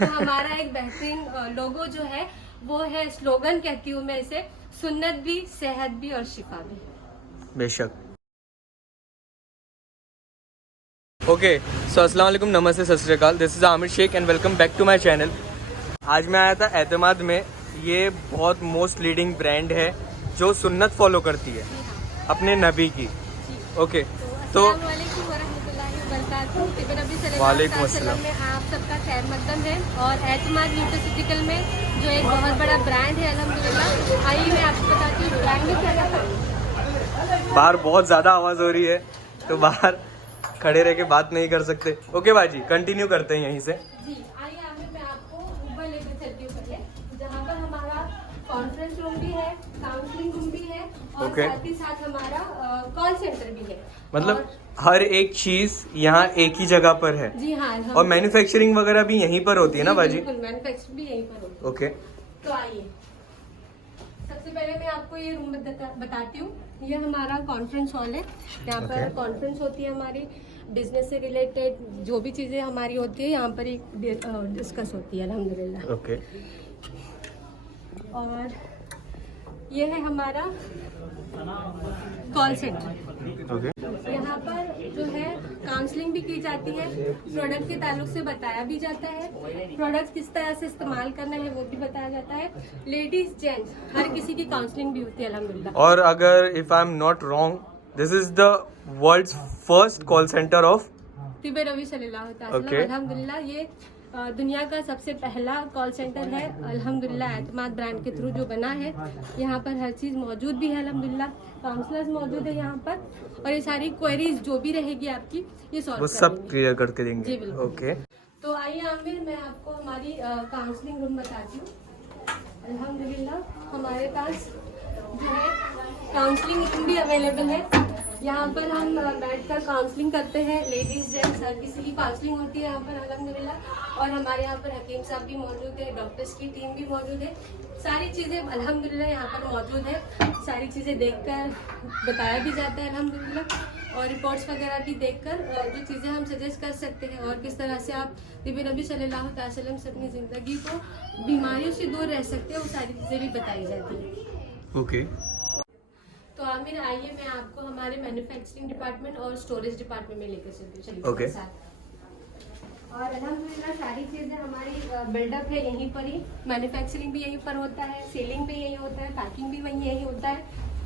तो हमारा एक बेहतरीन लोगो जो है वो है, स्लोगन कहती हूँ मैं इसे, सुन्नत भी, सेहत भी और शिफा भी। बेशक। ओके, सो अस्सलाम वालेकुम, नमस्ते, सत श्री अकाल। This is Aamir Shaikh and welcome back to my channel. आज मैं आया था एतमाद में। ये बहुत मोस्ट लीडिंग ब्रांड है जो सुन्नत फॉलो करती है अपने नबी की। ओके, तो वालेकुम अस्सलाम में आप सबका खैर मकदम है। और एतमाद न्यूट्रास्यूटिकल में जो एक बहुत बड़ा ब्रांड है अल्हम्दुलिल्लाह, आइए मैं आपको बताती हूँ ब्रांड में क्या है। बाहर बहुत ज़्यादा आवाज़ हो रही है तो बाहर खड़े रह के बात नहीं कर सकते। ओके बाजी, कंटिन्यू करते हैं यहीं से। जी आइए, आगे मैं आपको ऊपर लेकर चलती हूँ पहले, जहाँ पर हमारा कॉन्फ्रेंस रूम भी है, काउंसलिंग रूम भी है और Okay. साथ ही साथ हमारा कॉल सेंटर भी है। मतलब हर एक चीज़ यहाँ एक ही जगह पर है। जी हाँ, और मैन्युफैक्चरिंग वगैरह भी यहीं पर होती है ना बाजी? बिल्कुल, मैन्युफैक्चर भी यहीं पर होती है। ओके, तो आइए, सबसे पहले मैं आपको ये रूम बताती हूँ। ये हमारा कॉन्फ्रेंस हॉल है। यहाँ पर Okay. कॉन्फ्रेंस होती है हमारी, बिजनेस से रिलेटेड जो भी चीज़ें हमारी होती है यहाँ पर ही डिस्कस होती है अल्हम्दुलिल्लाह। ओके, और ये है हमारा कॉल सेंटर। ओके। यहाँ पर जो है काउंसलिंग भी की जाती है, प्रोडक्ट के ताल्लुक से बताया भी जाता है, प्रोडक्ट किस तरह से इस्तेमाल करना है वो भी बताया जाता है। लेडीज जेंट्स हर किसी की काउंसलिंग भी होती है अल्हम्दुलिल्लाह। और अगर if I am not wrong, this is the world's first call centre of तिबे रवि सल्लल्लाहु अलैहि वसल्लम। Okay. अल्हम्दुलिल्लाह ये दुनिया का सबसे पहला कॉल सेंटर है अल्हम्दुलिल्लाह, एतमाद ब्रांड के थ्रू जो बना है। यहाँ पर हर चीज़ मौजूद भी है अल्हम्दुलिल्लाह, काउंसलर्स मौजूद है यहाँ पर, और ये सारी क्वेरीज जो भी रहेगी आपकी ये सॉल्व वो सब क्लियर करके जी देंगे। बिल्कुल। ओके, तो आइए आमिर, मैं आपको हमारी काउंसलिंग रूम बताती हूँ। अल्हम्दुलिल्लाह हमारे पास जो है काउंसलिंग रूम भी अवेलेबल है। यहाँ पर हम बैठकर काउंसलिंग करते हैं, लेडीज जेंट्स हर किसी की काउंसलिंग होती है यहाँ पर अल्हम्दुलिल्लाह। और हमारे यहाँ पर हकीम साहब भी मौजूद है, डॉक्टर्स की टीम भी मौजूद है। सारी चीज़ें अल्हम्दुलिल्लाह यहाँ पर मौजूद है। सारी चीज़ें देखकर बताया भी जाता है अल्हम्दुलिल्लाह, और रिपोर्ट्स वगैरह भी देखकर जो चीज़ें हम सजेस्ट कर सकते हैं और किस तरह से आप नबी नबी सल्लल्लाहु अलैहि वसल्लम से अपनी ज़िंदगी को बीमारियों से दूर रह सकते हैं, वो सारी चीज़ें भी बताई जाती हैं। ओके। तो आमिर आइए, मैं आपको हमारे मैन्युफैक्चरिंग डिपार्टमेंट और स्टोरेज डिपार्टमेंट में लेकर चलती हूँ। चलिए Okay. साथ। और अल्हम्दुलिल्लाह सारी चीज़ें हमारी बिल्डअप है यहीं पर ही, मैन्युफैक्चरिंग भी यहीं पर होता है, सेलिंग भी यहीं होता है, पैकिंग भी वहीं यहीं होता है,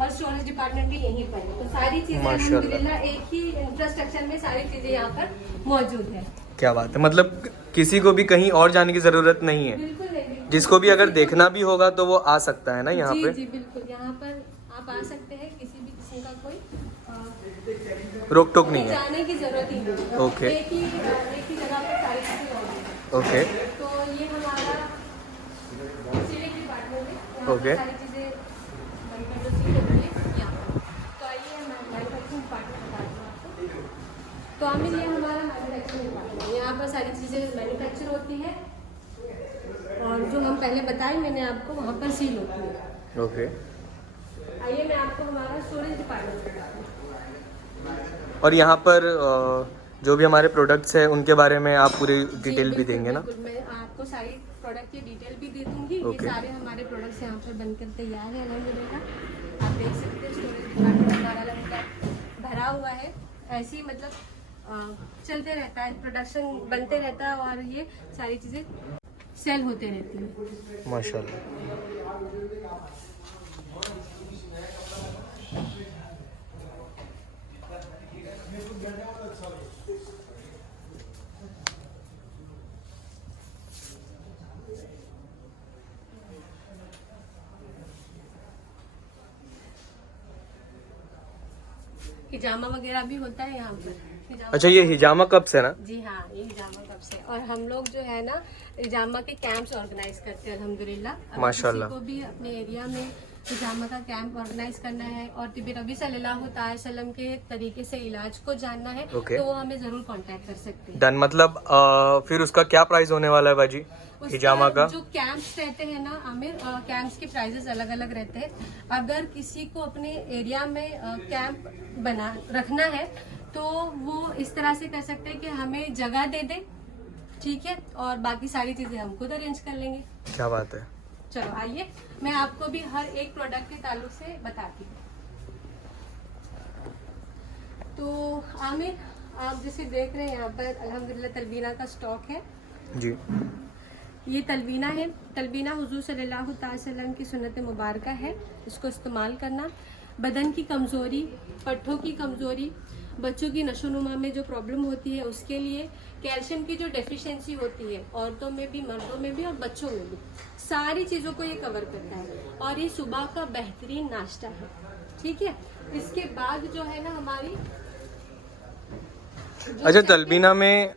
और स्टोरेज डिपार्टमेंट भी यहीं पर है। तो सारी चीज़ें माशाल्लाह। अल्हम्दुलिल्लाह एक ही इंफ्रास्ट्रक्चर में सारी चीज़ें यहाँ पर मौजूद है। क्या बात है, मतलब किसी को भी कहीं और जाने की ज़रूरत नहीं है। बिल्कुल नहीं, बिल्कुल। जिसको भी अगर देखना भी होगा तो वो आ सकता है ना यहाँ जी पे? जी बिल्कुल, यहाँ पर आप आ सकते हैं, किसी भी किस्म का कोई रोक टोक नहीं है। जाने की जरूरत ही नहीं है। ओके। एक ही जगह पर सारी चीजें मौजूद हैं। ओके, तो ये हमारा सीलिंग डिपार्टमेंट है। यहाँ ओके। पर सारी चीजें बनकर जो सील होती है यहाँ पर। तो आइए मैं मैन्युफैक्चरिंग डिपार्टमेंट बताती हूँ आपको। तो आमिर, ये हमारा मैन्युफैक्चरिंग डिपार्टमेंट है। यहाँ पर सारी चीजें मैन्युफैक्चर होती है, और जो हम पहले बताए मैंने आपको, वहाँ पर सील होती है। ओके। आइए मैं आपको हमारा स्टोरेज डिपार्टमेंट बताती हूँ। और यहाँ पर जो भी हमारे प्रोडक्ट्स हैं उनके बारे में आप पूरी जी, डिटेल भी बिल्कुल, देंगे ना? बिल्कुल। मैं आपको सारी प्रोडक्ट की डिटेल भी दे दूंगी। ओके। ये सारे हमारे प्रोडक्ट्स यहाँ पर बनकर तैयार है अल्हम्दुलिल्लाह। आप देख सकते हैं स्टोरेज डिपार्टमेंट हमारा लगभग भरा हुआ है। ऐसे ही मतलब चलते रहता है, प्रोडक्शन बनते रहता है, और ये सारी चीज़ें सेल होते रहती है। माशाल्लाह। हिजामा वगैरह भी होता है यहाँ पर। हिजामा, अच्छा, ये हिजामा कप्स है ना? जी हाँ, ये हिजामा कब से। और हम लोग जो है ना हिजामा के कैंप्स ऑर्गेनाइज करते हैं अल्हम्दुलिल्लाह। अगर माशाल्लाह। किसी को भी अपने एरिया में हिजामा का कैंप ऑर्गेनाइज करना है और तिबी नबी सल्लल्लाहु अलैहि वसल्लम के तरीके से इलाज को जानना है, Okay. तो वो हमें जरूर कांटेक्ट कर सकते हैं। डन। मतलब फिर उसका क्या प्राइस होने वाला है बाजी उसका हिजामा का? जो कैंप्स रहते हैं ना आमिर, कैंप्स के प्राइजेस अलग अलग रहते हैं। अगर किसी को अपने एरिया में कैंप बना रखना है तो वो इस तरह से कर सकते हैं कि हमें जगह दे दे, ठीक है, और बाकी सारी चीजें हम खुद अरेंज कर लेंगे। क्या बात है। चलो आइए, मैं आपको भी हर एक प्रोडक्ट के ताल्लुक से बताती हूँ। तो आमिर, आप जैसे देख रहे हैं यहाँ पर अल्हम्दुलिल्लाह तलबीना का स्टॉक है जी। ये तलबीना है। तलबीना हुजूर सल्लल्लाहु अलैहि वसल्लम की सुन्नत मुबारका है। इसको इस्तेमाल करना बदन की कमज़ोरी, पट्ठों की कमज़ोरी, बच्चों की नशोनुमा में जो प्रॉब्लम होती है उसके लिए, कैल्शियम की जो डेफिशिएंसी होती है औरतों में भी, मर्दों में भी और बच्चों में भी, सारी चीज़ों को ये कवर करता है। और ये सुबह का बेहतरीन नाश्ता है। ठीक है, इसके बाद जो है ना हमारी अच्छा, तलबीना में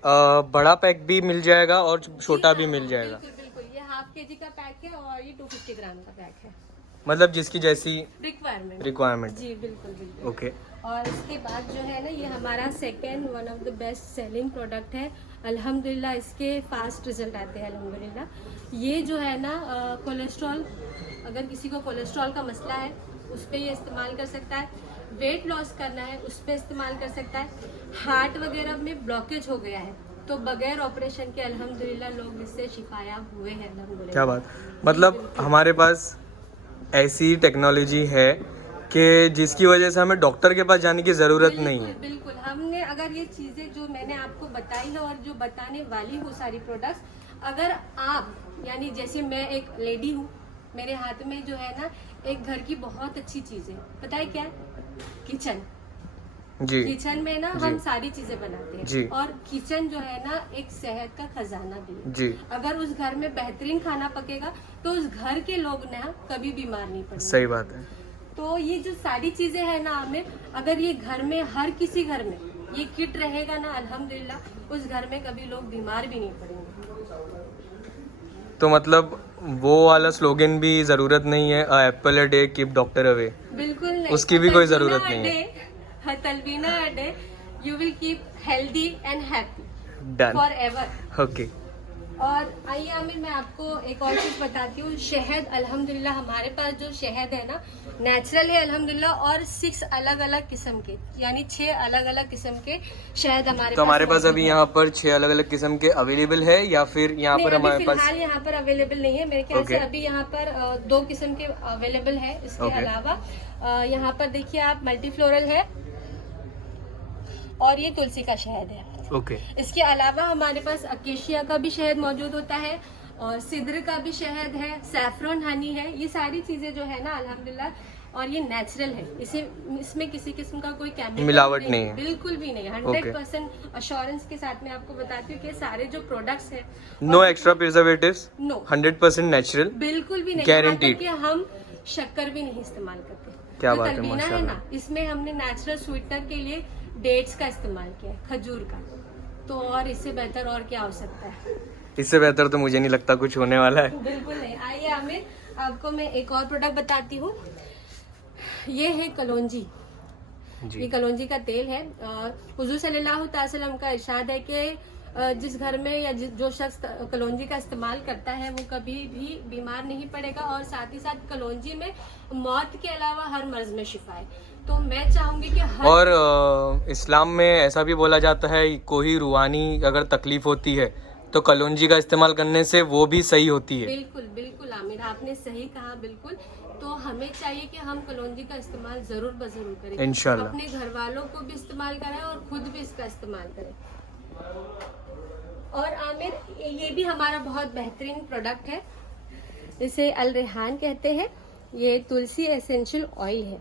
बड़ा पैक भी मिल जाएगा और छोटा भी मिल जाएगा। बिल्कुल बिल्कुल, ये हाफ केजी का पैक है और ये 250 ग्राम का पैक है, मतलब जिसकी जैसी रिक्वायरमेंट। जी बिल्कुल बिल्कुल। ओके। और इसके बाद जो है ना ये हमारा second one of the best selling product है। अल्हम्दुलिल्लाह इसके फास्ट रिजल्ट आते हैं अल्हम्दुलिल्लाह। ये जो है ना कोलेस्ट्रॉल, अगर किसी को कोलेस्ट्रॉल का मसला है उस पर ये इस्तेमाल कर सकता है। वेट लॉस करना है उस पर इस्तेमाल कर सकता है। हार्ट वगैरह में ब्लॉकेज हो गया है तो बगैर ऑपरेशन के अल्हम्दुलिल्लाह लोग इससे शिफाया हुए हैं अल्हम्दुलिल्लाह। क्या बात, मतलब हमारे पास ऐसी टेक्नोलॉजी है कि जिसकी वजह से हमें डॉक्टर के पास जाने की ज़रूरत नहीं है। बिल्कुल, हमने अगर ये चीज़ें जो मैंने आपको बताई है और जो बताने वाली हूँ सारी प्रोडक्ट्स, अगर आप यानी जैसे मैं एक लेडी हूँ, मेरे हाथ में जो है ना एक घर की बहुत अच्छी चीज़ है, पता है क्या? किचन। जी। किचन में ना हम सारी चीजें बनाते हैं जी। और किचन जो है ना एक सेहत का खजाना भी है। जी। अगर उस घर में बेहतरीन खाना पकेगा तो उस घर के लोग ना कभी बीमार नहीं पड़ेंगे। सही बात है। तो ये जो सारी चीजें है ना हमें, अगर ये घर में हर किसी घर में ये किट रहेगा ना अल्हम्दुलिल्लाह उस घर में कभी लोग बीमार भी नहीं पड़ेंगे। तो मतलब वो वाला स्लोगन भी जरूरत नहीं है, apple a day keep doctor away. बिल्कुल नहीं, उसकी भी कोई जरूरत नहीं है। तलबीना a day you will keep healthy and happy done for ever. Okay. और आइए आमिर, मैं आपको एक और चीज बताती हूँ। शहद अल्हम्दुलिल्लाह हमारे पास जो शहद है ना नेचुरल है अल्हम्दुलिल्लाह, और 6 अलग अलग किस्म के यानी 6 अलग अलग किस्म के शहद हमारे तो हमारे पास अभी यहाँ पर 6 अलग अलग किस्म के अवेलेबल है या फिर यहाँ पर हमारे पास फिलहाल यहाँ पर अवेलेबल नहीं है मेरे ख्याल से। अभी यहाँ पर 2 किस्म के अवेलेबल है। इसके अलावा यहाँ पर देखिए आप मल्टीफ्लोरल है और ये तुलसी का शहद है। ओके। इसके अलावा हमारे पास अकेशिया का भी शहद मौजूद होता है और सिद्र का भी शहद है, सैफरन हनी है। ये सारी चीजें जो है ना अल्हम्दुलिल्लाह और ये नेचुरल है, इसमें किसी किस्म का कोई केमिकल मिलावट नहीं है, बिल्कुल भी नहीं। 100% अश्योरेंस के साथ मैं आपको बताती हूँ कि सारे जो प्रोडक्ट्स है no extra preservatives, no, 100% natural, बिल्कुल भी नहीं, गारंटीड। कि हम शक्कर भी नहीं इस्तेमाल करते। क्या जो बात है, तलबीना है माशाल्लाह। ना, इसमें हमने नेचुरल स्वीटनर के लिए डेट्स का इस्तेमाल किया है, खजूर का। तो और इससे बेहतर और क्या हो सकता है? इससे बेहतर तो मुझे नहीं लगता कुछ होने वाला है। बिल्कुल नहीं। आइए आमिर, आपको मैं एक और प्रोडक्ट बताती हूँ। ये है कलौंजी। ये कलौंजी का तेल है। हुजूर सल्लल्लाहु अलैहि वसल्लम का इरशाद है कि जिस घर में या जो शख्स कलौंजी का इस्तेमाल करता है वो कभी भी बीमार नहीं पड़ेगा, और साथ ही साथ कलौंजी में मौत के अलावा हर मर्ज में शिफा है। तो मैं चाहूंगी कि और इस्लाम में ऐसा भी बोला जाता है कोई रूहानी अगर तकलीफ होती है तो कलौंजी का इस्तेमाल करने से वो भी सही होती है। बिल्कुल बिल्कुल आमिर, आपने सही कहा, बिल्कुल। तो हमें चाहिए कि हम कलौंजी का इस्तेमाल जरूर बजरूर करें, इंशाल्लाह। अपने घर वालों को भी इस्तेमाल कराएं और खुद भी इसका इस्तेमाल करें। और आमिर, ये भी हमारा बहुत बेहतरीन प्रोडक्ट है, इसे अल रेहान कहते हैं। ये तुलसी एसेंशियल ऑयल है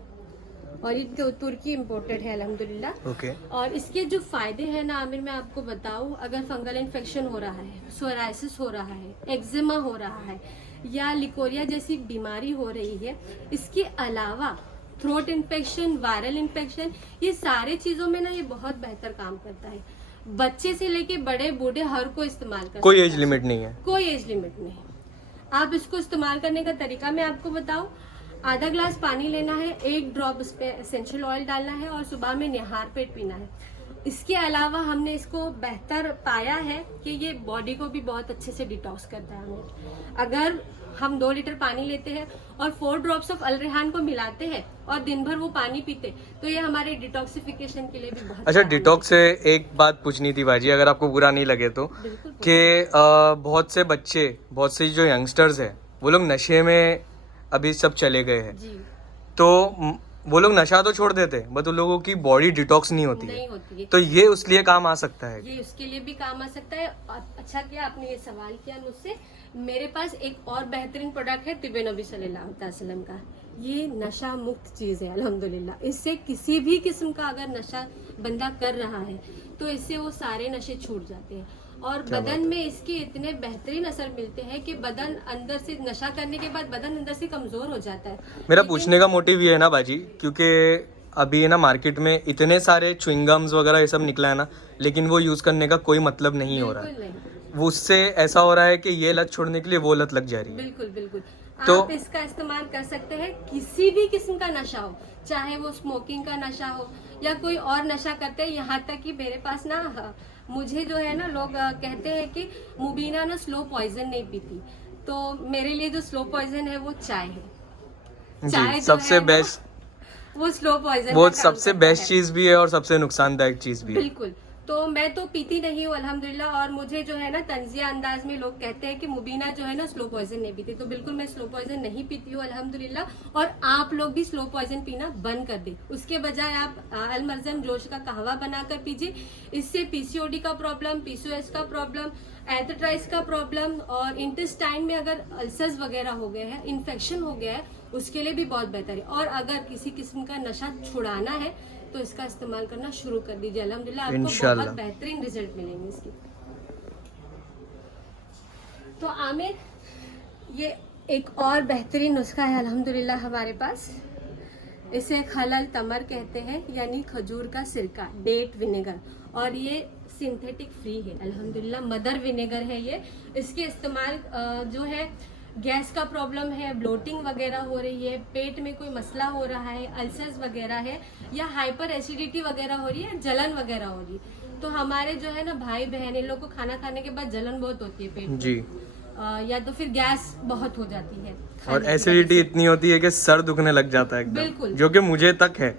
और ये तुर्की इम्पोर्टेड है अल्हम्दुलिल्लाह। ओके। और इसके जो फायदे हैं ना आमिर, मैं आपको बताऊं, अगर फंगल इन्फेक्शन हो रहा है, सोराइसिस हो रहा है, एक्जिमा हो रहा है या लिकोरिया जैसी बीमारी हो रही है, इसके अलावा थ्रोट इन्फेक्शन, वायरल इन्फेक्शन, ये सारे चीजों में ना ये बहुत बेहतर काम करता है। बच्चे से लेके बड़े बूढ़े हर को इस्तेमाल कर, कोई एज लिमिट नहीं है, कोई एज लिमिट नहीं। आप इसको इस्तेमाल करने का तरीका मैं आपको बताऊं। आधा ग्लास पानी लेना है, 1 ड्रॉप उस पे एसेंशियल ऑयल डालना है और सुबह में निहार पेट पीना है। इसके अलावा हमने इसको बेहतर पाया है कि ये बॉडी को भी बहुत अच्छे से डिटॉक्स करता है हमें। अगर हम 2 लीटर पानी लेते हैं और 4 ड्रॉप्स ऑफ अलरेहान को मिलाते हैं और दिन भर वो पानी पीते, तो ये हमारे डिटॉक्सिफिकेशन के लिए भी बहुत अच्छा, डिटॉक्स से एक बात पूछनी थी बाजी, अगर आपको बुरा नहीं लगे तो, कि बहुत से बच्चे, बहुत से जो यंगस्टर्स हैं, वो लोग नशे में अभी सब चले गए हैं, तो वो लोग नशा तो छोड़ देते हैं बट उन लोगों की बॉडी डिटॉक्स नहीं होती है, तो ये उस लिए काम आ सकता है? ये उसके लिए भी काम आ सकता है। अच्छा किया आपने ये सवाल किया मुझसे। मेरे पास एक और बेहतरीन प्रोडक्ट है तिब्बे नबी सल्लल्लाहु अलैहि वसल्लम का। ये नशा मुक्त चीज है अल्हम्दुलिल्लाह। इससे किसी भी किस्म का अगर नशा बंदा कर रहा है तो इससे वो सारे नशे छूट जाते हैं और बदन में इसके इतने बेहतरीन असर मिलते हैं कि बदन अंदर से, नशा करने के बाद बदन अंदर से कमजोर हो जाता है। मेरा पूछने का मोटिव ये है ना बाजी, क्योंकि अभी ना मार्केट में इतने सारे च्युइंगम्स वगैरह ये सब निकला है ना, लेकिन वो यूज करने का कोई मतलब नहीं हो रहा है। वो उससे ऐसा हो रहा है कि ये लत छोड़ने के लिए वो लत लग जा रही है। बिल्कुल बिल्कुल। तो आप इसका इस्तेमाल कर सकते हैं किसी भी किस्म का नशा हो, चाहे वो स्मोकिंग का नशा हो या कोई और नशा करते हैं। यहाँ तक कि मेरे पास ना, मुझे जो है ना, लोग कहते हैं कि मुबीना ना स्लो पॉइजन नहीं पीती, तो मेरे लिए जो स्लो पॉइजन है वो चाय है। चाय सबसे बेस्ट, वो स्लो पॉइजन, वो सबसे बेस्ट चीज भी है और सबसे नुकसानदायक चीज भी है। बिल्कुल। तो मैं तो पीती नहीं हूँ अल्हम्दुलिल्लाह, और मुझे जो है ना तंजिया अंदाज में लोग कहते हैं कि मुबीना जो है ना स्लो पॉइजन नहीं पीती, तो बिल्कुल मैं स्लो पॉइजन नहीं पीती हूँ अल्हम्दुलिल्लाह। और आप लोग भी स्लो पॉइजन पीना बंद कर दें, उसके बजाय आप अलमरजम जोश का कहवा बनाकर पीजिए। इससे पीसीओडी का प्रॉब्लम, पीसीओएस का प्रॉब्लम, एर्थराइटिस का प्रॉब्लम और इंटेस्टाइन में अगर अल्सर्स वगैरह हो गए हैं, इन्फेक्शन हो गया है, उसके लिए भी बहुत बेहतर है। और अगर किसी किस्म का नशा छुड़ाना है तो इसका इस्तेमाल करना शुरू कर दीजिए, अल्हम्दुलिल्लाह आपको बहुत बेहतरीन रिजल्ट मिलेंगे इसके। तो आमिर, ये एक और बेहतरीन नुस्खा है अल्हम्दुलिल्लाह हमारे पास। इसे खलल तमर कहते हैं, यानी खजूर का सिरका, डेट विनेगर, और ये सिंथेटिक फ्री है अल्हम्दुलिल्लाह, मदर विनेगर है ये। इसके इस्तेमाल जो है, गैस का प्रॉब्लम है, ब्लोटिंग वगैरह हो रही है, पेट में कोई मसला हो रहा है, अल्सर्स वगैरह है, या हाइपर एसिडिटी वगैरह हो रही है, जलन वगैरह हो रही है, तो हमारे जो है ना भाई बहन, इन लोग को खाना खाने के बाद जलन बहुत होती है पेट में जी, या तो फिर गैस बहुत हो जाती है, और एसिडिटी इतनी होती है कि सर दुखने लग जाता है एकदम, बिल्कुल, जो कि मुझे तक है।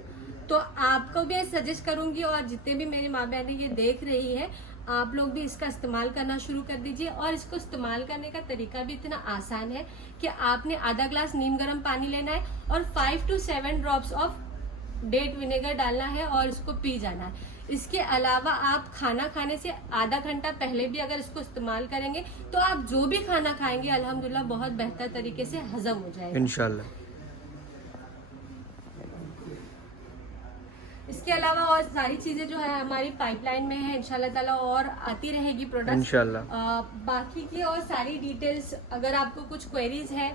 तो आपको भी सजेस्ट करूंगी, और जितने भी मेरी माँ बहनें ये देख रही है, आप लोग भी इसका इस्तेमाल करना शुरू कर दीजिए। और इसको इस्तेमाल करने का तरीका भी इतना आसान है कि आपने आधा ग्लास नीम गर्म पानी लेना है और 5 to 7 drops of date vinegar डालना है और इसको पी जाना है। इसके अलावा आप खाना खाने से आधा घंटा पहले भी अगर इसको इस्तेमाल करेंगे तो आप जो भी खाना खाएंगे अल्हम्दुलिल्लाह बहुत बेहतर तरीके से हजम हो जाएगा इंशाल्लाह। इसके अलावा और सारी चीजें जो है हमारी पाइपलाइन में है, इंशाल्लाह ताला और आती रहेगी प्रोडक्ट इंशाल्लाह। बाकी की और सारी डिटेल्स, अगर आपको कुछ क्वेरीज है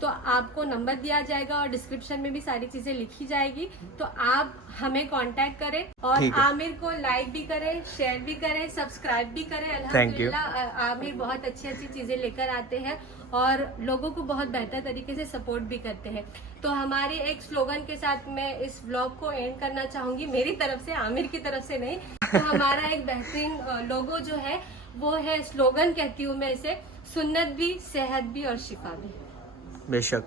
तो आपको नंबर दिया जाएगा और डिस्क्रिप्शन में भी सारी चीजें लिखी जाएगी, तो आप हमें कांटेक्ट करें और आमिर को लाइक भी करें, शेयर भी करें, सब्सक्राइब भी करें। अल्हम्दुलिल्लाह आमिर बहुत अच्छी अच्छी चीजें लेकर आते हैं और लोगों को बहुत बेहतर तरीके से सपोर्ट भी करते हैं। तो हमारे एक स्लोगन के साथ मैं इस व्लॉग को एंड करना चाहूंगी, मेरी तरफ से, आमिर की तरफ से नहीं। तो हमारा एक बेहतरीन लोगो जो है वो है, स्लोगन कहती हूँ मैं इसे, सुन्नत भी, सेहत भी और शिफा भी। बेशक।